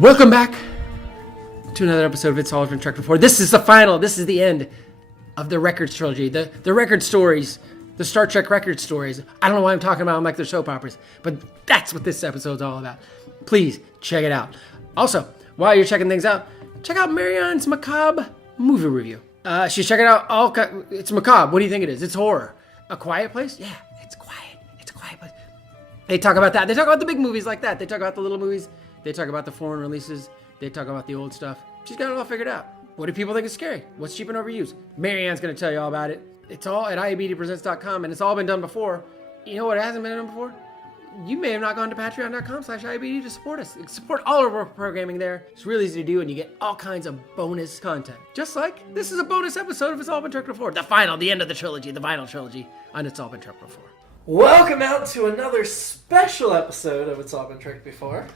Welcome back to another episode of It's All Been Trucked Before. This is the final, this is the end of the Records trilogy, the record stories, the Star Trek record stories. I don't know why I'm talking about them like they're soap operas, but that's what this episode's all about. Please check it out. Also, while you're checking things out, check out Marianne's macabre movie review. She's checking out it's macabre. What do you think it is? It's horror. A Quiet Place? Yeah, it's quiet. It's a quiet place. They talk about that. They talk about the big movies like that. They talk about the little movies. They talk about the foreign releases. They talk about the old stuff. She's got it all figured out. What do people think is scary? What's cheap and overused? Marianne's going to tell you all about it. It's all at IABDpresents.com, and it's all been done before. You know what hasn't been done before? You may have not gone to patreon.com/IABD to support us. Support all of our programming there. It's really easy to do, and you get all kinds of bonus content. Just like this is a bonus episode of It's All Been Trucked Before. The end of the trilogy, the vinyl trilogy on It's All Been Trucked Before. Welcome out to another special episode of It's All Been Trucked Before.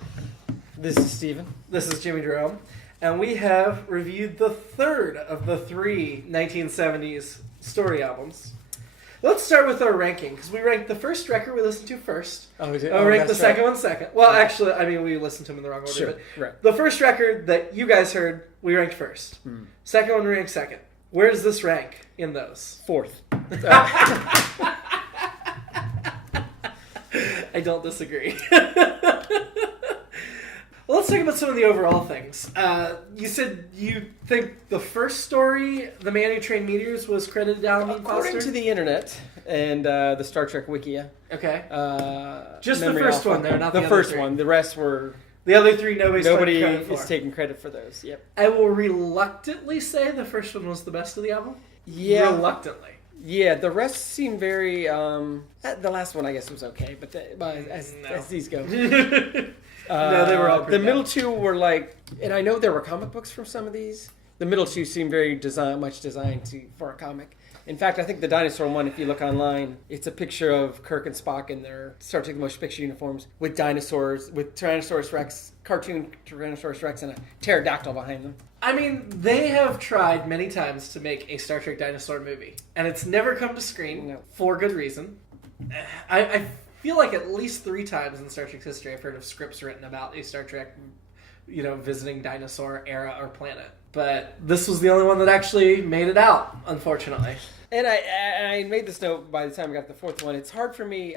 This is Steven. This is Jimmy-Jerome. And we have reviewed the third of the three 1970s story albums. Let's start with our ranking, because we ranked the first record we listened to first. Oh, is it? We ranked the second one second. Well, actually, I mean, we listened to them in the wrong order. Sure, but right. The first record that you guys heard, we ranked first. Second one, we ranked second. Where does this rank in those? Fourth. I don't disagree. Well, let's talk about some of the overall things. You said you think the first story, The Man Who Trained Meteors, was credited to Alan According Foster? to the internet and the Star Trek Wikia. Okay. Just the Memory first Alpha. one there, not the other first three. one. The rest were... The other three, nobody is taking credit for those. Yep. I will reluctantly say the first one was the best of the album. Yeah. Reluctantly. Yeah, the rest seem very... the last one, I guess, was okay, but as these go... No, they were all the middle two were like, and I know there were comic books from some of these. The middle two seem very much designed for a comic. In fact, I think the Dinosaur one, if you look online, it's a picture of Kirk and Spock in their Star Trek Motion Picture uniforms with dinosaurs, with Tyrannosaurus Rex, cartoon Tyrannosaurus Rex, and a pterodactyl behind them. I mean, they have tried many times to make a Star Trek dinosaur movie, and it's never come to screen for good reason. I feel like at least 3 times in Star Trek's history I've heard of scripts written about a Star Trek, visiting dinosaur era or planet. But this was the only one that actually made it out, unfortunately. And I made this note by the time I got the fourth one. It's hard for me,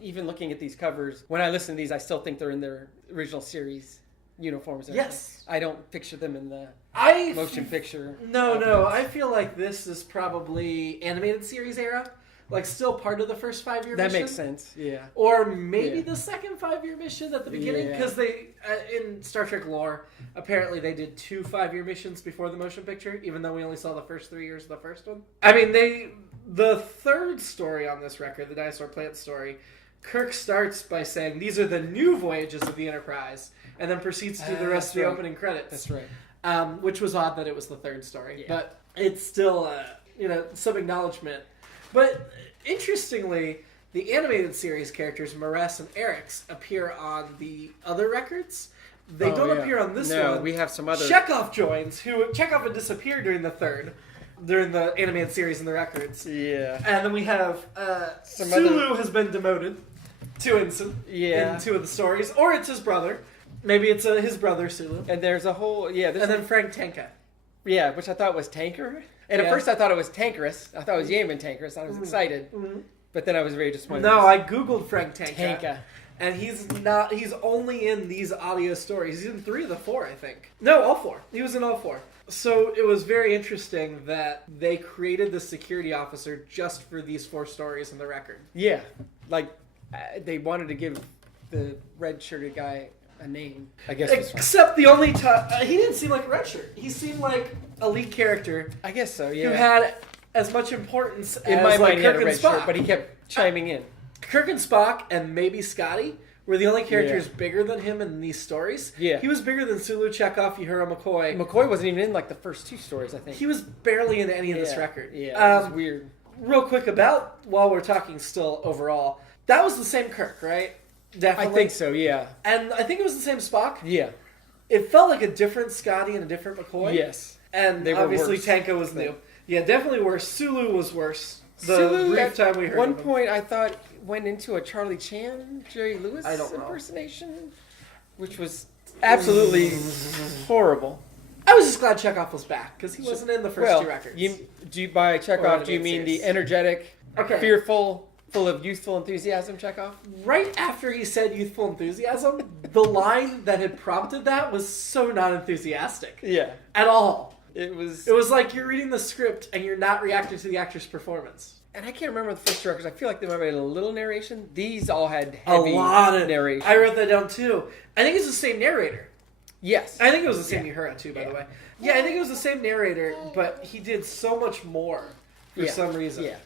even looking at these covers, when I listen to these, I still think they're in their original series uniforms. Yes. I don't picture them in the motion picture. No. I feel like this is probably animated series era. Like, still part of the first 5-year mission. That makes sense, yeah. Or maybe the second 5-year mission at the beginning. Because they, in Star Trek lore, apparently they did 2 5-year missions before the motion picture, even though we only saw the first 3 years of the first one. I mean, the third story on this record, the Dinosaur Planet story, Kirk starts by saying, these are the new voyages of the Enterprise, and then proceeds to do the rest of the opening credits. That's right. Which was odd that it was the third story. Yeah. But it's still, some acknowledgement. But interestingly, the animated series characters, Maress and Eric's, appear on the other records. They don't appear on this one. No, we have some other... Chekhov joins, Chekhov had disappeared during the animated series in the records. Yeah. And then we have Sulu has been demoted to Ensign in 2 of the stories. Or it's his brother. Maybe it's his brother, Sulu. And there's a whole... And then Frank Tanka. Yeah, which I thought was Tanker. And at first I thought it was Tankerous. I thought it was Yeoman Tankerous. I was excited. Mm-hmm. But then I was very disappointed. No, I Googled Frank Tanka. Tanka. And he's only in these audio stories. He's in 3 of the 4, I think. No, all 4. He was in all 4. So it was very interesting that they created the security officer just for these 4 stories in the record. Yeah. Like, they wanted to give the red-shirted guy a name, I guess. Except the only time... he didn't seem like a red shirt. He seemed like a lead character. I guess so, yeah. Who had as much importance in as my mind, he had Kirk a red and Spock. shirt, but he kept chiming in. Kirk and Spock and maybe Scotty were the only characters bigger than him in these stories. Yeah. He was bigger than Sulu, Chekhov, Uhura, McCoy. McCoy wasn't even in like the first 2 stories, I think. He was barely in any of this record. Yeah, it was weird. Real quick while we're talking still overall, that was the same Kirk, right? Definitely. I think so, yeah. And I think it was the same Spock. Yeah. It felt like a different Scotty and a different McCoy. Yes. And they were obviously worse. Tanka was new. Yeah, definitely worse. Sulu was worse. Sulu, brief time we heard one of him. point I thought went into a Charlie Chan, Jerry Lewis I don't know. impersonation, which was absolutely horrible. I was just glad Chekhov was back because he wasn't in the first two records. By Chekhov, do you mean series. the energetic, fearful, full of youthful enthusiasm Chekhov? Right after he said youthful enthusiasm, the line that had prompted that was so not enthusiastic. Yeah. At all. It was like you're reading the script and you're not reacting to the actor's performance. And I can't remember the first two records. I feel like they might have had a little narration. These all had heavy a lot of narration. I wrote that down too. I think it's the same narrator. Yes. I think it was the same Uhura too, by the way. Yeah, I think it was the same narrator, but he did so much more for some reason. Yeah.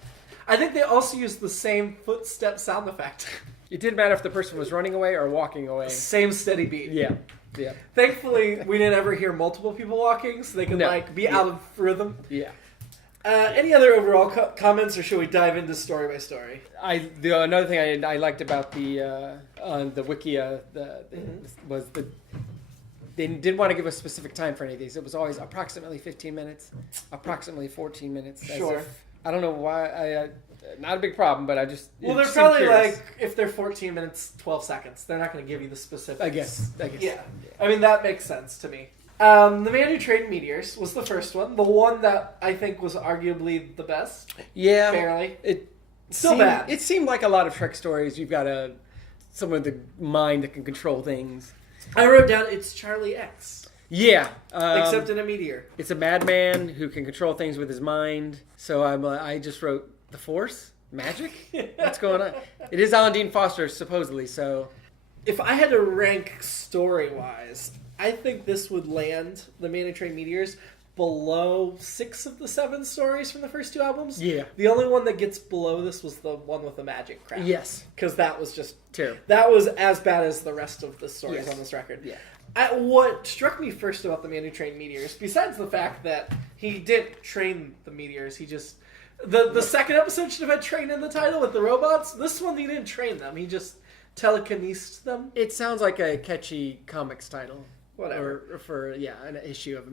I think they also used the same footstep sound effect. It didn't matter if the person was running away or walking away. Same steady beat. Yeah. Yeah. Thankfully, we didn't ever hear multiple people walking, so they could be out of rhythm. Yeah. Any other overall comments, or should we dive into story by story? Another thing I liked about the wiki was the they didn't want to give a specific time for any of these. It was always approximately 15 minutes, approximately 14 minutes. Sure. I don't know why. Not a big problem, but I just they're probably curious. Like if they're 14 minutes, 12 seconds, they're not going to give you the specifics. I guess. Yeah. I mean that makes sense to me. The Man Who Trained Meteors was the first one. The one that I think was arguably the best. Yeah. Barely. Still bad. It seemed like a lot of Trek stories. You've got someone with the mind that can control things. I wrote down it's Charlie X. Yeah. Except in a meteor. It's a madman who can control things with his mind. So I just wrote the Force? Magic? What's going on? It is Alan Dean Foster, supposedly, so... If I had to rank story-wise, I think this would land The Man Who Trained Meteors below 6 of the 7 stories from the first 2 albums. Yeah. The only one that gets below this was the one with the magic crap. Yes. Because that was just... terrible. That was as bad as the rest of the stories on this record. Yeah. What struck me first about The Man Who Trained Meteors, besides the fact that he didn't train the meteors, he just... The second episode should have had train in the title with the robots. This one, he didn't train them. He just telekinesed them. It sounds like a catchy comics title. Whatever. Or for, an issue of...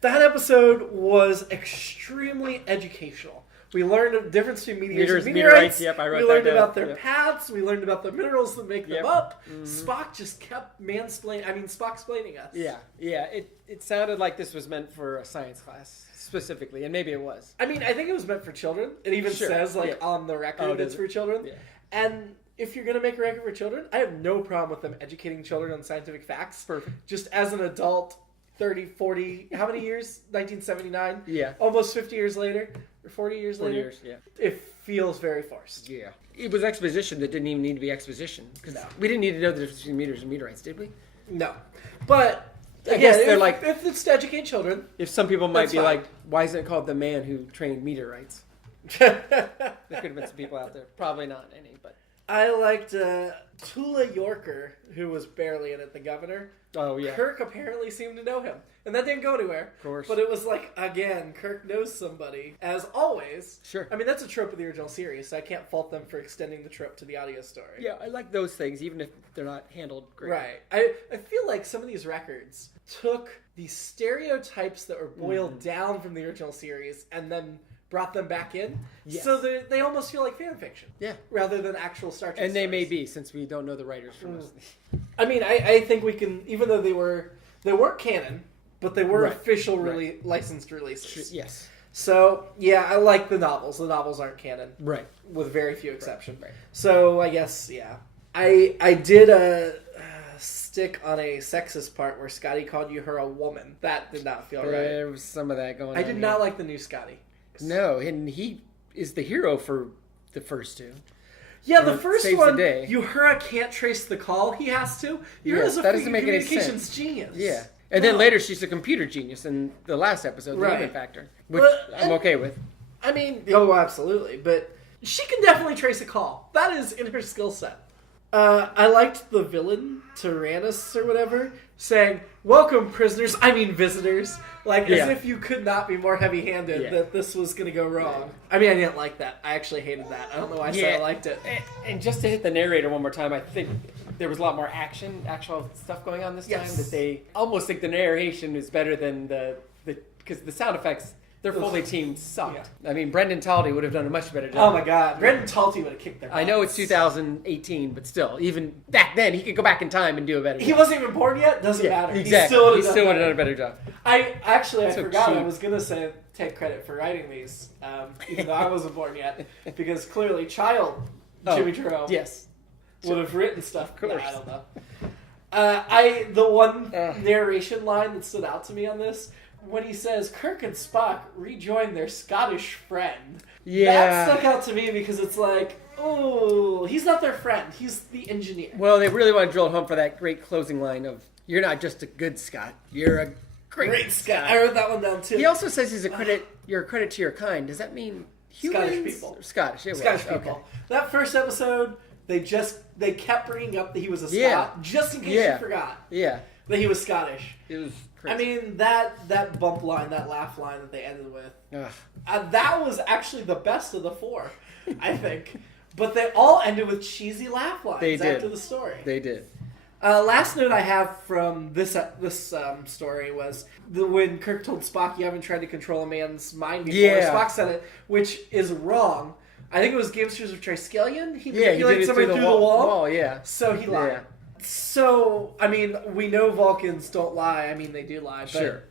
That episode was extremely educational. We learned the difference between meteors and meteorites. Yep, I wrote that We learned down. about their paths. We learned about the minerals that make them up. Mm-hmm. Spock just kept Spock-splaining us. Yeah. It sounded like this was meant for a science class, specifically, and maybe it was. I mean, I think it was meant for children. It even says, on the record, it's for children. Yeah. And if you're going to make a record for children, I have no problem with them educating children on scientific facts. Perfect. Just as an adult, 30, 40, how many years? 1979? Yeah. Almost 50 years later? Or 40 years 40 later? years, yeah. It feels very forced. Yeah. It was exposition that didn't even need to be exposition. Because we didn't need to know the difference between meteors and meteorites, did we? No. But, I guess they're if it's to educate children. If some people might That's be fine. like, why isn't it called The Man Who Trained Meteorites? There could have been some people out there. Probably not any, but... I liked Tula Yorker, who was barely in it, the governor. Oh, yeah. Kirk apparently seemed to know him. And that didn't go anywhere. Of course. But it was like, again, Kirk knows somebody. As always. Sure. I mean, that's a trope of the original series, so I can't fault them for extending the trope to the audio story. Yeah, I like those things, even if they're not handled great. Right. I feel like some of these records took the stereotypes that were boiled down from the original series and then brought them back in. Yes. So they almost feel like fan fiction. Yeah. Rather than actual Star Trek And they may stories. be, since we don't know the writers for most of these. I mean, I think we can, even though they weren't canon, but they were official licensed releases. Yes. So, yeah, I like the novels. The novels aren't canon. Right. With very few exceptions. Right. So, I guess, yeah. I did stick on a sexist part where Scotty called you her a woman. That did not feel right. There was some of that going on. I did not like the new Scotty. No, and he is the hero for the first two. Yeah, the first saves one, the day. Uhura can't trace the call. He has to. Uhura's a that doesn't make any communications sense. genius. Yeah. And then later she's a computer genius in the last episode, the Human Factor, which I'm okay with. I mean, absolutely. But she can definitely trace a call. That is in her skill set. I liked the villain, Tyrannus or whatever, saying, "Welcome, prisoners, visitors." Like, as if you could not be more heavy-handed that this was going to go wrong. I mean, I didn't like that. I actually hated that. I don't know why I said I liked it. And just to hit the narrator one more time, I think there was a lot more actual stuff going on this time. That they almost think the narration is better than because the sound effects Their Foley team sucked. I mean, Brendan Talty would have done a much better Oh job. my God, Brendan Talty would have kicked their butts. I know it's 2018, but still, even back then, he could go back in time and do a better job. He wasn't even born yet. Doesn't matter. Exactly. He still would have done a better job. I So forgot. I cheap. was gonna say take credit for writing these, even though I wasn't born yet, because clearly, child Jimmy-Jerome Yes. would have written stuff. Of course. I don't know. The one narration line that stood out to me on this, when he says Kirk and Spock rejoin their Scottish friend. Yeah. That stuck out to me because it's like, oh, he's not their friend. He's the engineer. Well, they really want to drill it home for that great closing line of, "You're not just a good Scot, you're a great Scott. I wrote that one down too. He also says you're a credit to your kind. Does that mean humans? Scottish people. Scottish. It Scottish was. people. Okay. That first episode, they kept bringing up that he was a Scot, Yeah. just in case Yeah. you forgot Yeah. that he was Scottish. It was crazy. I mean, that bump line, that laugh line that they ended with, Ugh. that was actually the best of the four, I think. But they all ended with cheesy laugh lines They did. after the story. They did. Last note I have from this story was when Kirk told Spock, "You haven't tried to control a man's mind before." Yeah. Spock said it, which is wrong. I think it was Gamesters of Triskelion. He Yeah, he did manipulated it somebody through the the wall. wall. Yeah. So he lied. Yeah. So, I mean, we know Vulcans don't lie. I mean, they do lie. But, Sure.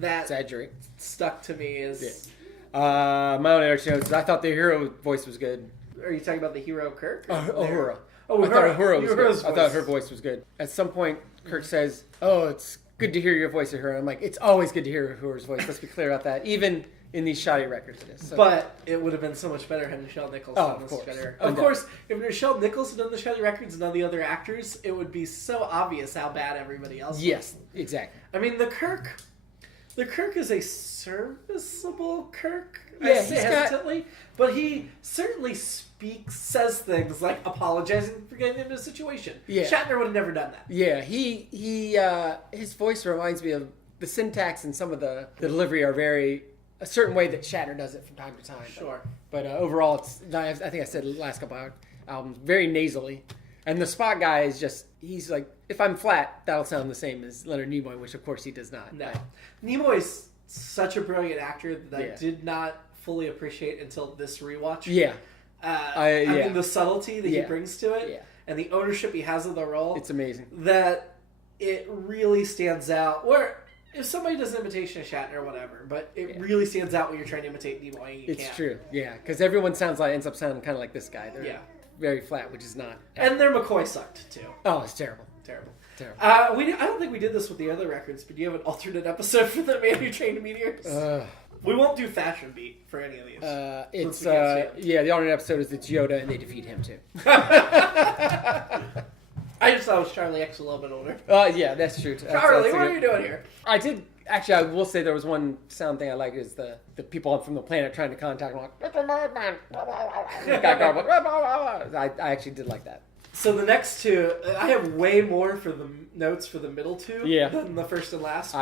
that Exaggerate. stuck to me as... My own editor notes. I thought the hero voice was good. Are you talking about the hero Kirk? Uhura. Oh, I thought Uhura was Uhura's good. I thought voice. her voice was good. At some point, Kirk says, "Oh, it's good to hear your voice, Uhura." I'm like, it's always good to hear Uhura's voice. Let's be clear about that. Even in these shoddy records, it is. So. But it would have been so much better had Nichelle Nichols Oh, done of this course. better. Oh, Of no. course, if Nichelle Nichols had done the Shoddy Records and none of the other actors, it would be so obvious how bad everybody else was. Yes, exactly. I mean, the Kirk is a serviceable Kirk. I Yeah, say he's got- hesitantly, but he certainly says things like apologizing for getting into a situation. Yeah. Shatner would have never done that. Yeah, his voice reminds me of the syntax and some of the delivery are very a certain way that Shatner does it from time to time. Sure. But overall, I think I said the last couple albums, very nasally. And the Spock guy is he's like, if I'm flat, that'll sound the same as Leonard Nimoy, which of course he does not. No. Nimoy's such a brilliant actor that I Yeah. did not fully appreciate until this rewatch. Yeah, I mean, the subtlety that he Yeah. brings to it Yeah. and the ownership he has of the role, it's amazing. that it really stands out. Where if somebody does an imitation of Shatner or whatever, but it really stands out when you're trying to imitate Nimoy. And you It's can't. true, yeah, because everyone ends up sounding kind of like this guy. They're Yeah. very flat, which is not. And their McCoy sucked too. Oh, it's terrible. Terrible. Terrible. I don't think we did this with the other records, but do you have an alternate episode for the Man Who Trained Meteors? We won't do Fashion Beat for any of these. It's we can't see the alternate episode is it's Yoda and they defeat him too. I just thought it was Charlie X a little bit older. Yeah, that's true. Charlie, what are you doing here? I did actually. I will say there was one sound thing I like is the people from the planet trying to contact him. Like, it's a madman. I actually did like that. So the next two, I have way more for the notes for the middle two than the first and last. But...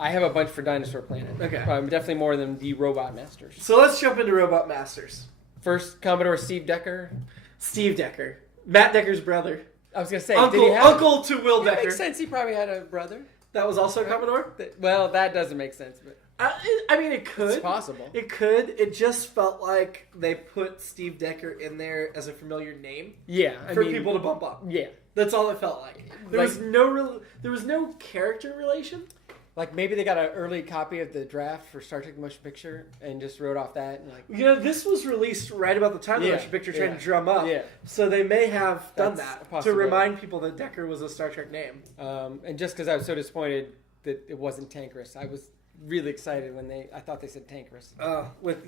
I have a bunch for Dinosaur Planet. Okay. Definitely more than the Robot Masters. So let's jump into Robot Masters. First, Commodore Steve Decker. Steve Decker, Matt Decker's brother, I was gonna say, uncle, did he have uncle to Will That Decker. makes sense. He probably had a brother. That was also a Commodore. Well, that doesn't make sense, but I mean, it could. it's possible. It could. It just felt like they put Steve Decker in there as a familiar name Yeah, for people to bump up. Yeah, That's all it felt like. There was no character relation. like maybe they got an early copy of the draft for Star Trek the Motion Picture and just wrote off that and like. You know, this was released right about the time the motion picture trying to drum up. Yeah. So they may have done That's a that to possibility. remind people that Decker was a Star Trek name. And just because I was so disappointed that it wasn't Tankerous, I was really excited when I thought they said Tankerous. With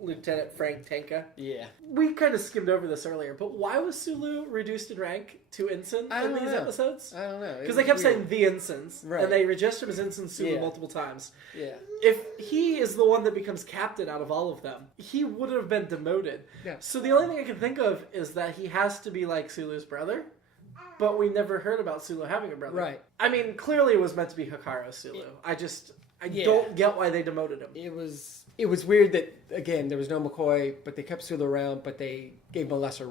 Lieutenant Frank Tanka. Yeah. We kind of skimmed over this earlier, but why was Sulu reduced in rank to ensign I in don't these know. episodes? I don't know. Because they kept saying the ensigns, Right. and they registered him as Ensign Sulu Yeah. multiple times. Yeah. If he is the one that becomes captain out of all of them, he would have been demoted. Yeah. So the only thing I can think of is that he has to be like Sulu's brother, but we never heard about Sulu having a brother. Right. I mean, clearly it was meant to be Hikaru Sulu. I Yeah. don't get why they demoted him. It was weird that again there was no McCoy, but they kept Sulu around, but they gave him a lesser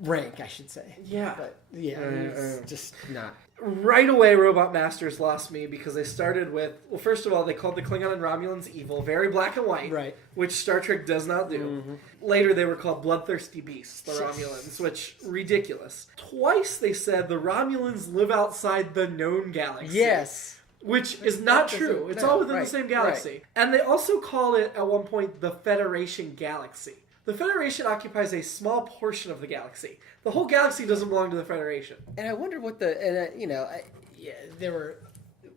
rank, I should say. Yeah. But yeah, it was just not. Right away, Robot Masters lost me because they started with, well, first of all, they called the Klingon and Romulans evil, very black and white, Right. which Star Trek does not do. Later, they were called bloodthirsty beasts, the Romulans, which, ridiculous. Twice they said the Romulans live outside the known galaxy. Yes. Which is not true. It's all within the same galaxy. Right. And they also call it, at one point, the Federation Galaxy. The Federation occupies a small portion of the galaxy. The whole galaxy doesn't belong to the Federation. And I wonder what there were,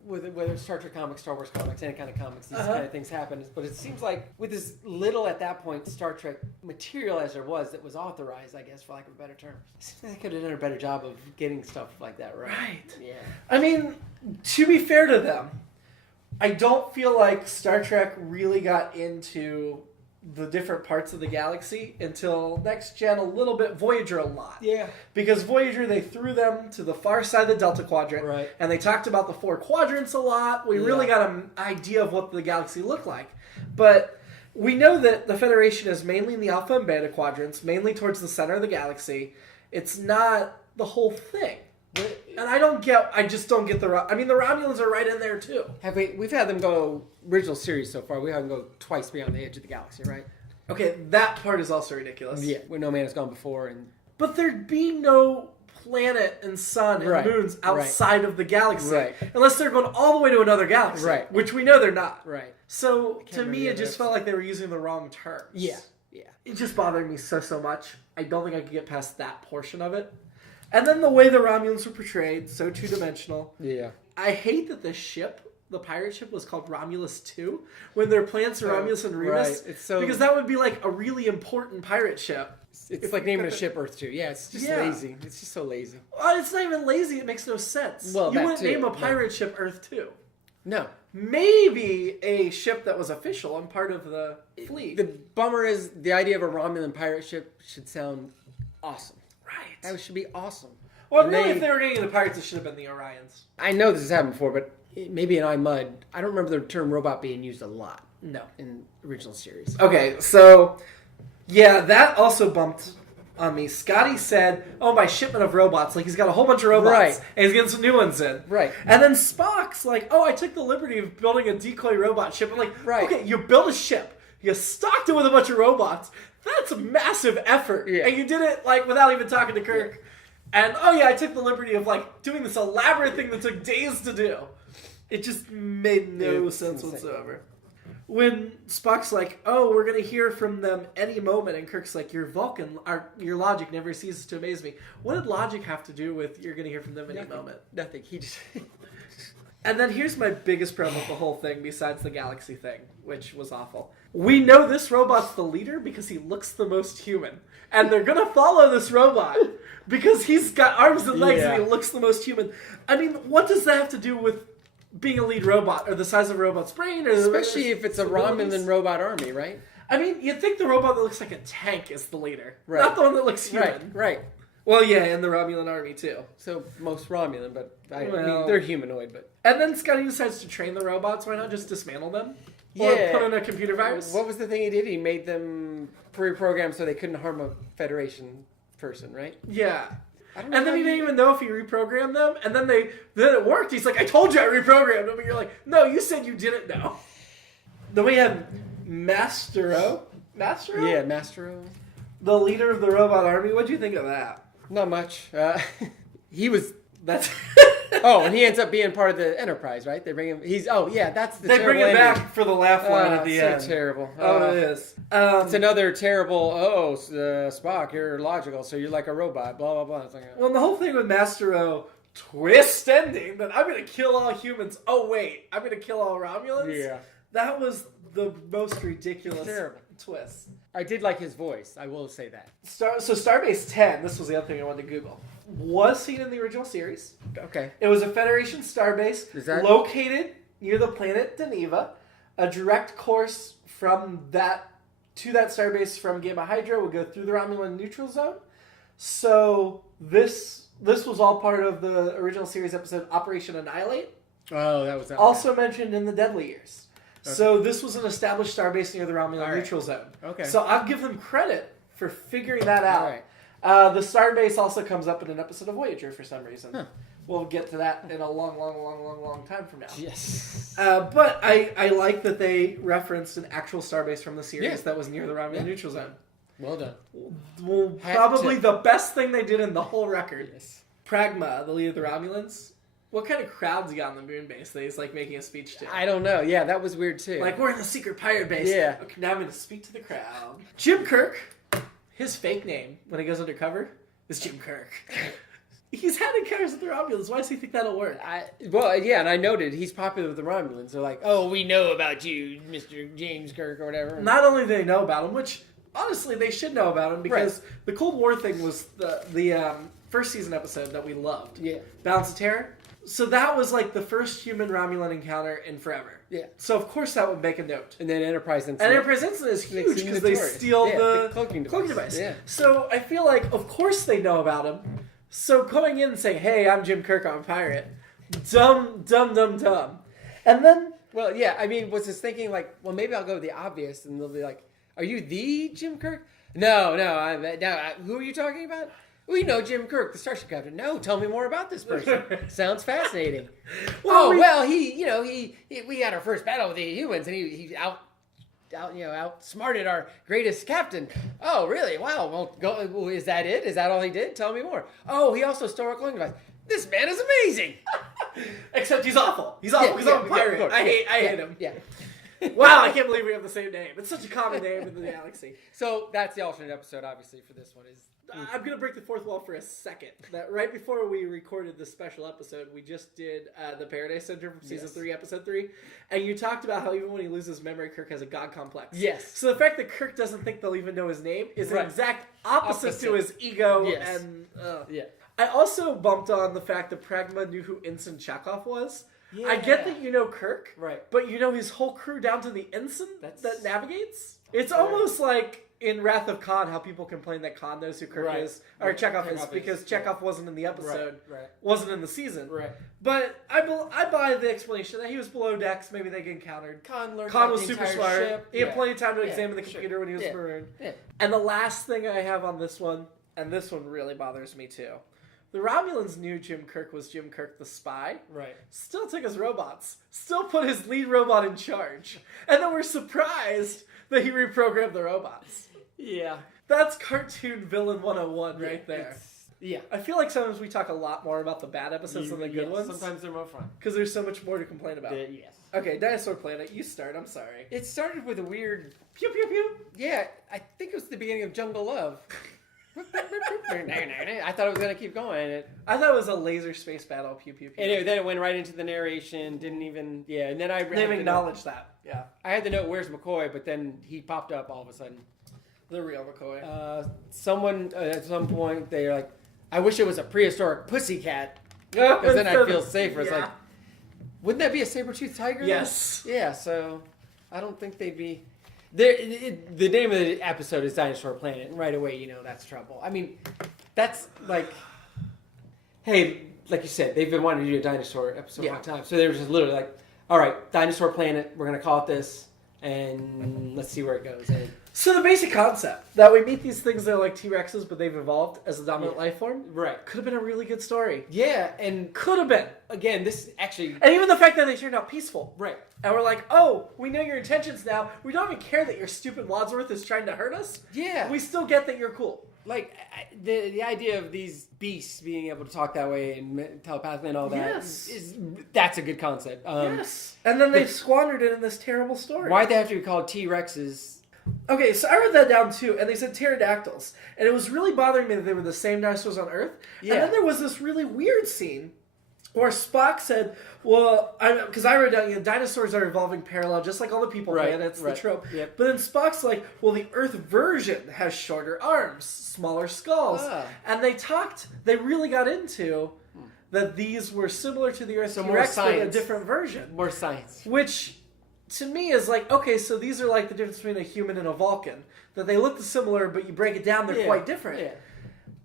whether it's Star Trek comics, Star Wars comics, any kind of comics, these kind of things happen. But it seems like with as little at that point Star Trek material as there was that was authorized, I guess, for lack of a better term, they could have done a better job of getting stuff like that right. Right. Yeah. I mean, to be fair to them, I don't feel like Star Trek really got into the different parts of the galaxy until Next Gen, a little bit, Voyager a lot. Yeah. Because Voyager, they threw them to the far side of the Delta Quadrant, Right. and they talked about the 4 quadrants a lot. We really got an idea of what the galaxy looked like. But we know that the Federation is mainly in the Alpha and Beta quadrants, mainly towards the center of the galaxy. It's not the whole thing. And I just don't get the Romulans are right in there too. We've had them go original series so far. We had them go twice beyond the edge of the galaxy, right? Okay, that part is also ridiculous. Yeah, where no man has gone before, and But there'd be no planet and sun and Right, moons outside of the galaxy. Right. Unless they're going all the way to another galaxy. Right. Which we know they're not. right. So, to remember me, the it other just felt like they were using the wrong terms. Yeah. It just bothered me so much. I don't think I could get past that portion of it. And then the way the Romulans were portrayed, so two-dimensional. Yeah. I hate that the pirate ship was called Romulus 2, when their planets are Romulus and Remus. Right. It's so, because that would be like a really important pirate ship. it's like naming a ship Earth 2. Yeah, it's just lazy. It's just so lazy. Well, it's not even lazy, it makes no sense. Well, you that wouldn't too, name a but- pirate ship Earth 2. No. Maybe a ship that was official and part of the fleet. The bummer is the idea of a Romulan pirate ship should sound awesome. Right. That should be awesome. Well, And really, if they were getting the pirates, it should have been the Orions. I know this has happened before, but maybe in iMud, I don't remember the term robot being used a lot No. in original series. Okay, so, yeah, that also bumped on me. Scotty said, oh, my shipment of robots. Like, he's got a whole bunch of robots. Right. And he's getting some new ones in. Right. And then Spock's like, oh, I took the liberty of building a decoy robot ship. I'm like, Right. okay, you built a ship. You stocked it with a bunch of robots. That's a massive effort. Yeah. And you did it, like, without even talking to Kirk. Yeah. And, oh, yeah, I took the liberty of, like, doing this elaborate thing that took days to do. It just made no sense whatsoever. When Spock's like, oh, we're going to hear from them any moment, and Kirk's like, your logic never ceases to amaze me. What did logic have to do with you're going to hear from them any moment? Nothing. He just... And then here's my biggest problem with the whole thing, besides the galaxy thing, which was awful. We know this robot's the leader because he looks the most human. And they're going to follow this robot because he's got arms and legs and he looks the most human. I mean, what does that have to do with being a lead robot or the size of a robot's brain? Or Especially if it's a Romulan robot army, right? I mean, you'd think the robot that looks like a tank is the leader, Right. not the one that looks human. Right. Well, yeah, and the Romulan army too. So most Romulan, but I Well- mean, they're humanoid, but... And then Scotty decides to train the robots. Why not just dismantle them? Or put in a computer virus? What was the thing he did? He made them pre-programmed so they couldn't harm a Federation person, right? Yeah. I don't know And then how he didn't even know if he reprogrammed them. And then it worked. He's like, I told you I reprogrammed them. And you're like, no, you said you didn't know. Then we have Mastero. Mastero? Yeah, Mastero. The leader of the robot army. What'd you think of that? Not much. He was... That's... Oh, and he ends up being part of the Enterprise, right? They bring him... that's the They terrible bring him ending. back for the laugh line at the so end. terrible. Oh, it is. It's another terrible, Spock, you're logical, so you're like a robot, blah, blah, blah. It's like, Well, the whole thing with Mastero, twist ending, that I'm going to kill all humans. Oh, wait, I'm going to kill all Romulans? Yeah. That was the most ridiculous Terrible. twist. I did like his voice, I will say that. So Starbase 10, this was the other thing I wanted to Google, was seen in the original series. Okay. It was a Federation starbase Is that- located near the planet Deneva. A direct course from that to that starbase from Gamma Hydra would go through the Romulan neutral zone. So this was all part of the original series episode Operation Annihilate. Oh, that was that. Also mentioned in the Deadly Years. Okay. So this was an established starbase near the Romulan neutral zone. Okay. So I'll give them credit for figuring that out. All right. The starbase also comes up in an episode of Voyager for some reason. Huh. We'll get to that in a long time from now. Yes. But I like that they referenced an actual starbase from the series Yeah. that was near the Romulan neutral zone. Well done. Well, probably the best thing they did in the whole record. Yes. Pragma, the leader of the Romulans. What kind of crowds he got on the moon base that he's like making a speech to? I don't know. Yeah, that was weird too. Like, we're in the secret pirate base. Yeah. Okay, now I'm going to speak to the crowd. Jim Kirk, his fake name when he goes undercover is Jim Kirk. He's had encounters with the Romulans. Why does he think that'll work? And I noted he's popular with the Romulans. They're like, oh, we know about you, Mr. James Kirk or whatever. Not only do they know about him, which honestly they should know about him because the Cold War thing was the first season episode that we loved. Yeah. Balance of Terror. So that was like the first human Romulan encounter in forever. Yeah. So of course that would make a note. And then Enterprise Incident. And Enterprise Incident is huge because they steal the cloaking device. Yeah. So I feel like, of course they know about him. So going in and saying, hey, I'm Jim Kirk, I'm a pirate. Dumb. And then... Well, yeah, I mean, was his thinking like, well, maybe I'll go with the obvious, and they'll be like, are you the Jim Kirk? No, who are you talking about? We know Jim Kirk, the starship captain. No, tell me more about this person. Sounds fascinating. We had our first battle with the humans, and he outsmarted our greatest captain. Oh, really? Wow. Well, is that it? Is that all he did? Tell me more. Oh, he also stole our cloaking device. This man is amazing. Except he's awful. He's awful because I'm a pirate. I hate him. Yeah. Wow, I can't believe we have the same name. It's such a common name in the galaxy. So that's the alternate episode, obviously, for this one. I'm going to break the fourth wall for a second. That right before we recorded this special episode, we just did the Paradise Center from Season 3, Episode 3. And you talked about how even when he loses memory, Kirk has a god complex. Yes. So the fact that Kirk doesn't think they'll even know his name is an exact opposite to his ego. Yes. And I also bumped on the fact that Pragma knew who Ensign Chekhov was. Yeah. I get that you know Kirk, right? But you know his whole crew down to the ensign that navigates. It's almost like in Wrath of Khan, how people complain that Khan knows who Kirk is, or Chekhov is, because Chekhov wasn't in the episode, wasn't in the season. Right. But I buy the explanation that he was below decks. Maybe they get encountered. Khan was super smart. Ship. He had plenty of time to examine the computer when he was marooned. Yeah. And the last thing I have on this one, and this one really bothers me too. The Romulans knew Jim Kirk was Jim Kirk the spy. Right. Still took his robots. Still put his lead robot in charge. And then we're surprised that he reprogrammed the robots. Yeah. That's cartoon villain 101 right there. Yeah. I feel like sometimes we talk a lot more about the bad episodes than the good ones. Sometimes they're more fun. Because there's so much more to complain about. Yes. Okay, Dinosaur Planet, you start. I'm sorry. It started with a weird... Pew, pew, pew. Yeah, I think it was the beginning of Jungle Love. I thought it was going to keep going. I thought it was a laser space battle. Pew, pew, pew. Anyway, then it went right into the narration. Didn't even... Yeah, and then I... They've acknowledged that. Yeah. I had the note, where's McCoy? But then he popped up all of a sudden. The real McCoy. Someone, at some point, they're like, I wish it was a prehistoric pussycat. Because then I'd feel safer. It's like, wouldn't that be a saber-toothed tiger? Yes. Yeah, so I don't think they'd be... The name of the episode is Dinosaur Planet, and right away you know that's trouble. I mean, that's like, hey, like you said, they've been wanting to do a dinosaur episode a long time. So they were just literally like, all right, Dinosaur Planet, we're going to call it this, and let's see where it goes. And so the basic concept, that we meet these things that are like T-Rexes, but they've evolved as a dominant life form. Right. Could have been a really good story. Yeah, and could have been. Again, this actually... And even the fact that they turned out peaceful. Right. And we're like, oh, we know your intentions now. We don't even care that your stupid Wadsworth is trying to hurt us. Yeah. We still get that you're cool. Like, the idea of these beasts being able to talk that way and telepathically and all that, that's a good concept. Yes. And then they squandered it in this terrible story. Why'd they have to be called T-Rexes? Okay, so I wrote that down too, and they said pterodactyls. And it was really bothering me that they were the same dinosaurs on Earth. Yeah. And then there was this really weird scene where Spock said, well, because I wrote down, dinosaurs are evolving parallel, just like all the people planets, the trope. Yep. But then Spock's like, well, the Earth version has shorter arms, smaller skulls. And they really got into that these were similar to the Earth T-Rex, but a different version. More science. Which... to me is like, okay, so these are like the difference between a human and a Vulcan. That they look similar, but you break it down, they're quite different. Yeah.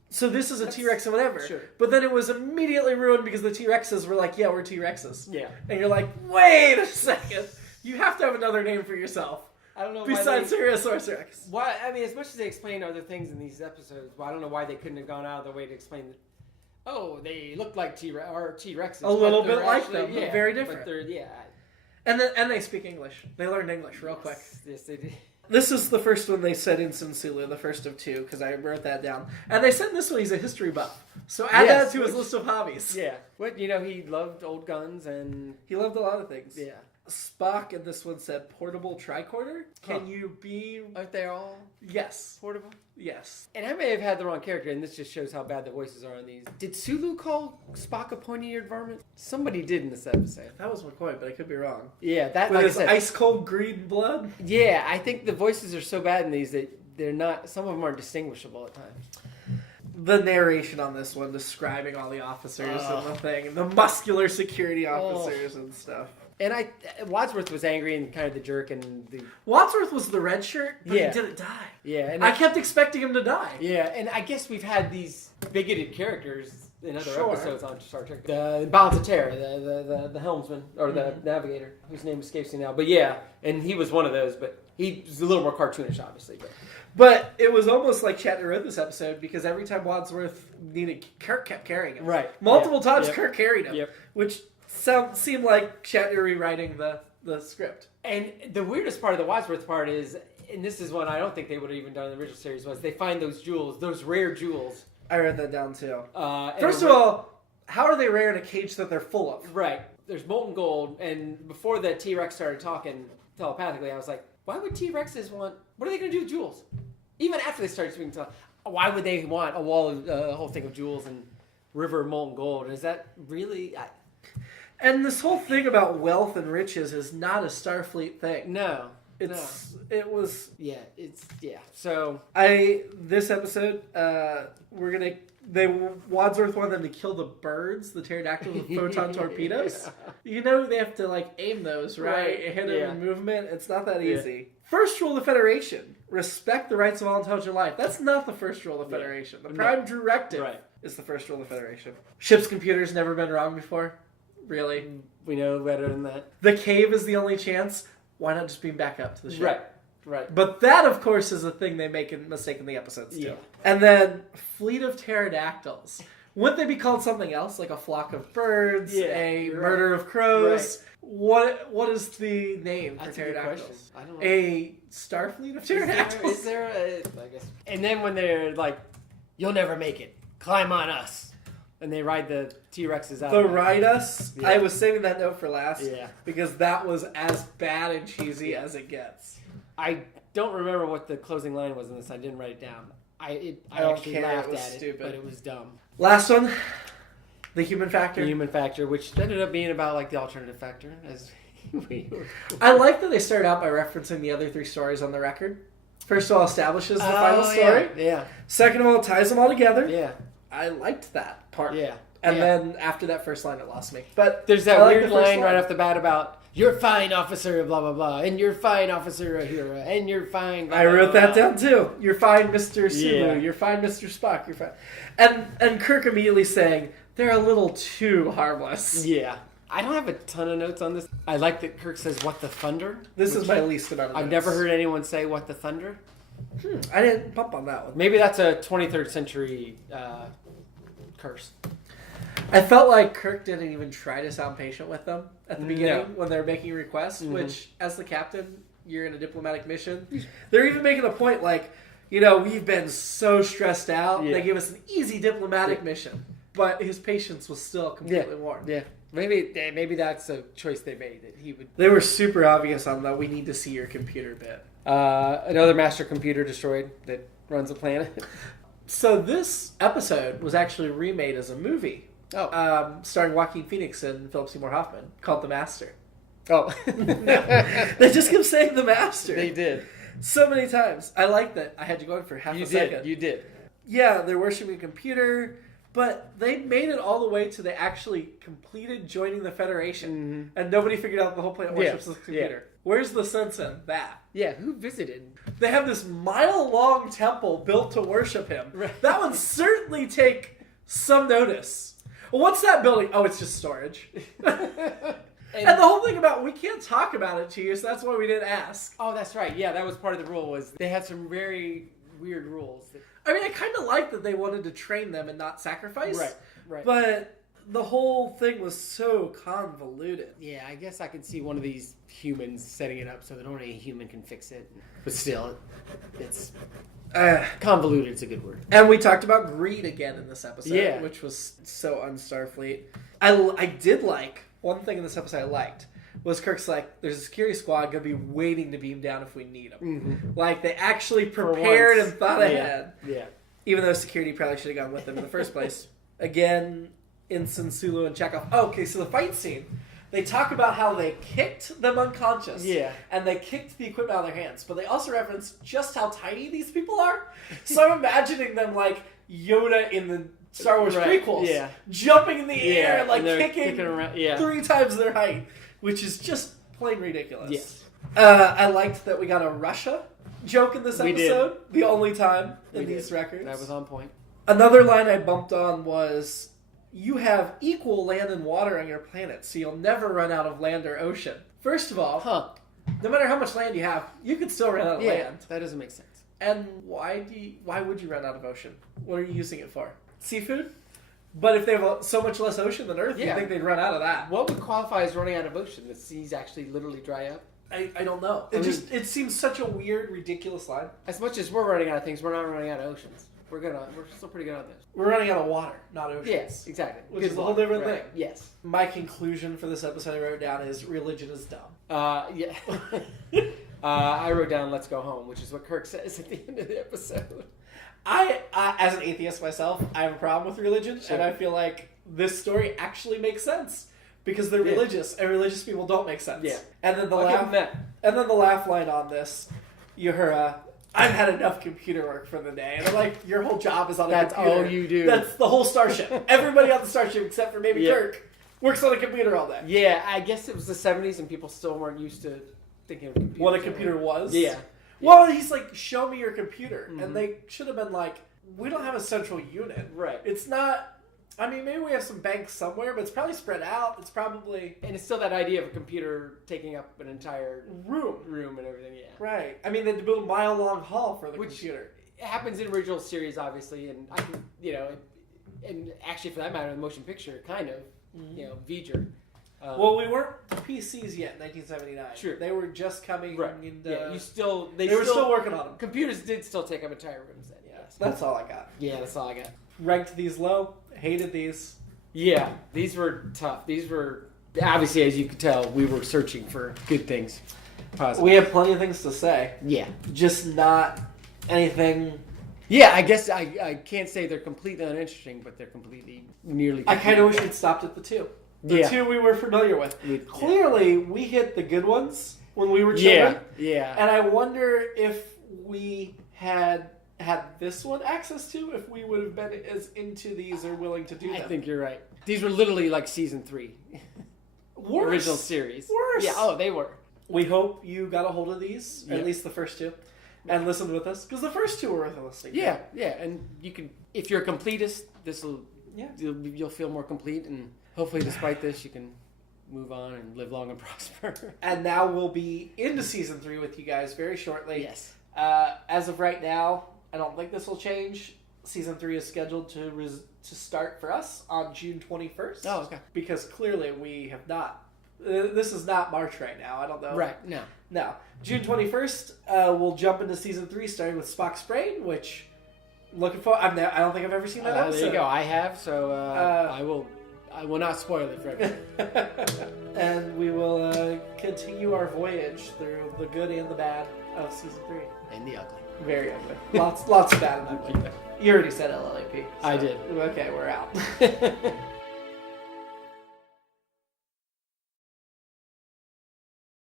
So this is a T-Rex and whatever. Sure. But then it was immediately ruined because the T-Rexes were like, yeah, we're T-Rexes. Yeah. And you're like, wait a second. You have to have another name for yourself. I don't know besides Tyrannosaurus Rex. Why? I mean, as much as they explain other things in these episodes, I don't know why they couldn't have gone out of their way to explain oh, they look like T-Rexes. A little but they're bit like actually- them, but very different. But they're, yeah. And they speak English. They learned English real quick. Yes, they did. This is the first one they said in Sulu, the first of two, because I wrote that down. And they said in this one he's a history buff. So add that to his list of hobbies. Yeah. What, he loved old guns and... He loved a lot of things. Yeah. Spock in this one said portable tricorder. Can you be... Aren't they all Yes. portable? Yes. And I may have had the wrong character, and this just shows how bad the voices are on these. Did Sulu call Spock a pointy-eared varmint? Somebody did in this episode. That was McCoy, but I could be wrong. Yeah, that With like I his said, ice-cold green blood? yeah, I think the voices are so bad in these that they're not. Some of them aren't distinguishable at times. The narration on this one describing all the officers and the thing, and the muscular security officers and stuff. And Wadsworth was angry and kind of the jerk, and the Wadsworth was the red shirt, but Yeah. he didn't die. yeah, and I kept expecting him to die. yeah, and I guess we've had these bigoted characters in other Sure. episodes on Star Trek. The Balance of Terror, the helmsman or the navigator, whose name escapes me now. But yeah, and he was one of those, but he's a little more cartoonish, obviously. But it was almost like Shatner wrote this episode because every time Wadsworth needed, Kirk kept carrying him. Right. Multiple Yep. times Yep. Kirk carried him, Yep. which seemed like Shatner rewriting the script. And the weirdest part of the Wadsworth part is, and this is one I don't think they would have even done in the original series, was they find those jewels, those rare jewels. I wrote that down too. And First of all, how are they rare in a cage that they're full of? right, there's molten gold, and before the T-Rex started talking telepathically, I was like, why would T-Rexes want, what are they going to do with jewels? Even after they started speaking why would they want a whole thing of jewels and river of molten gold? Is that really... And this whole thing about wealth and riches is not a Starfleet thing. No. It was. Yeah, So... This episode, Wadsworth wanted them to kill the birds, the pterodactyls with photon torpedoes. Yeah. They have to aim those, right? Hit them in movement. It's not that Yeah. easy. First rule of the Federation: respect the rights of all intelligent life. That's not the first rule of the Federation. The Prime Directive is the first rule of the Federation. Ship's computer's never been wrong before. Really? We know better than that. The cave is the only chance. Why not just beam back up to the ship? Right. But that, of course, is a thing they make a mistake in the episodes, too. Yeah. And then, fleet of pterodactyls. Wouldn't they be called something else? Like a flock of birds, a murder of crows? Right. What is the name for pterodactyls? I don't know. A Starfleet of pterodactyls? Is there I guess. And then when they're like, you'll never make it. Climb on us. And they ride the T-Rexes out. The Ride Us? Yeah. I was saving that note for last. Yeah. Because that was as bad and cheesy as it gets. I don't remember what the closing line was in this. I didn't write it down. I don't actually care. laughed It was at it, stupid. but it was dumb. Last one. The human factor. The human factor, which ended up being about like the alternative factor, as we were. I like that they start out by referencing the other three stories on the record. First of all, establishes the final story. Yeah. Second of all, ties them all together. Yeah. I liked that part. Yeah. And Yeah. then after that first line, it lost me. But There's that I like weird the first line right off the bat about you're fine, officer, blah blah blah, and you're fine, officer Ahura, and you're fine. Blah, I blah, wrote blah, that blah. down too. You're fine, Mr. Sulu. Yeah. You're fine, Mr. Spock. You're fine. And Kirk immediately saying they're a little too harmless. Yeah. I don't have a ton of notes on this. I like that Kirk says, "What the thunder?" This is my least amount of I've notes. never heard anyone say "What the thunder." I didn't bump on that one. Maybe that's a 23rd century curse. I felt like Kirk didn't even try to sound patient with them at the No. beginning when they're making requests, which, as the captain, you're in a diplomatic mission. They're even making a point like, we've been so stressed out. Yeah. They gave us an easy diplomatic mission. But his patience was still completely worn. Yeah. Maybe that's a choice they made. That he would. They were super obvious on that we need to see your computer bit. Another master computer destroyed that runs a planet. So this episode was actually remade as a movie. Starring Joaquin Phoenix and Philip Seymour Hoffman, called The Master. Oh. They just kept saying The Master. They did. So many times. I like that. I had to go in for half a second. You did. Yeah, they're worshiping a computer, but they made it all the way to they actually completed joining the Federation, and nobody figured out the whole planet worships the computer. Where's the sense in that? Yeah, who visited? They have this mile-long temple built to worship him. Right. That would certainly take some notice. Well, what's that building? Oh, it's just storage. And the whole thing about we can't talk about it to you, so that's why we didn't ask. Oh, that's right. Yeah, that was part of the rule. Was they had some very weird rules. I mean, I kind of like that they wanted to train them and not sacrifice. Right. Right. But the whole thing was so convoluted. Yeah, I guess I can see one of these humans setting it up so that only a human can fix it. But still, it's convoluted. It's a good word. And we talked about greed again in this episode, Yeah. which was so un-Starfleet. I did like, one thing in this episode I liked, was Kirk's like, there's a security squad going to be waiting to beam down if we need them. Mm-hmm. Like, they actually prepared and thought ahead. Yeah. Even though security probably should have gone with them in the first place. Again, Ensign Sulu and Chekhov. Oh, okay, so the fight scene. They talk about how they kicked them unconscious. Yeah. And they kicked the equipment out of their hands. But they also reference just how tiny these people are. So I'm imagining them like Yoda in the Star Wars prequels. Yeah. Jumping in the air and like and they're kicking around. Yeah. 3 times their height. Which is just plain ridiculous. Yes. I liked that we got a Russia joke in this We did. episode. The only time in We these did. records. That was on point. Another line I bumped on was, you have equal land and water on your planet, so you'll never run out of land or ocean. First of all, no matter how much land you have, you could still run out of land. That doesn't make sense. And why would you run out of ocean? What are you using it for? Seafood? But if they have so much less ocean than Earth, you think they'd run out of that. What would qualify as running out of ocean? The seas actually literally dry up? I don't know. It seems such a weird, ridiculous line. As much as we're running out of things, we're not running out of oceans. We're still pretty good on this. We're running out of water, not oceans. Yes, exactly. Which is a whole different thing. Yes. My conclusion for this episode I wrote down is religion is dumb. Yeah. I wrote down "Let's go home," which is what Kirk says at the end of the episode. I as an atheist myself, I have a problem with religion, Sure. and I feel like this story actually makes sense because they're religious, and religious people don't make sense. Yeah. And then the I'll give laugh, them that. and then the laugh line on this, you heard, "I've had enough computer work for the day," and I'm like, your whole job is on a That's computer. all you do. That's the whole starship. Everybody on the starship except for maybe Kirk works on a computer all day. Yeah, I guess it was the 70s and people still weren't used to thinking of computers. What a computer was. Yeah. Well, he's like, show me your computer. Mm-hmm. And they should have been like, we don't have a central unit. Right. It's not, I mean, maybe we have some banks somewhere, but it's probably spread out. It's probably... And it's still that idea of a computer taking up an entire room and everything, yeah. Right. I mean, they had to build a mile-long hall for the Which computer. It happens in original series, obviously, and I can, and actually for that matter, the motion picture, kind of, V'ger. Well, we weren't PCs yet in 1979. True. They were just coming into... Yeah, they were still working on them. Computers did still take up entire rooms then, yes. That's all I got. Yeah, that's all I got. Ranked these low. Hated these. Yeah, these were tough. These were, obviously, as you could tell, we were searching for good things. Positive. We have plenty of things to say. Yeah. Just not anything... Yeah, I guess I can't say they're completely uninteresting, but they're completely nearly... I kind of wish we'd stopped at the 2. The 2 we were familiar with. Clearly, we hit the good ones when we were children. Yeah. And I wonder if we had this one access to, if we would have been as into these or willing to do them. I think you're right. These were literally like season 3. Worse. Original series. Worse. Yeah, they were. We hope you got a hold of these, or at least the first 2, and listened with us, because the first 2 were worth listening to. Yeah, and you can, if you're a completist, you'll feel more complete, and hopefully despite this, you can move on and live long and prosper. And now we'll be into season 3 with you guys very shortly. Yes. As of right now, I don't think this will change. Season 3 is scheduled to start for us on June 21st. Oh, okay. Because clearly we have not. This is not March right now. I don't know. Right, no. No. June 21st, we'll jump into season 3 starting with Spock's Brain, which looking for. I don't think I've ever seen that episode. There you go. I have, so I will not spoil it for everyone. And we will continue our voyage through the good and the bad of season 3. And the ugly. Very ugly. Lots of bad and ugly. You already said LLAP. So. I did. Okay, we're out.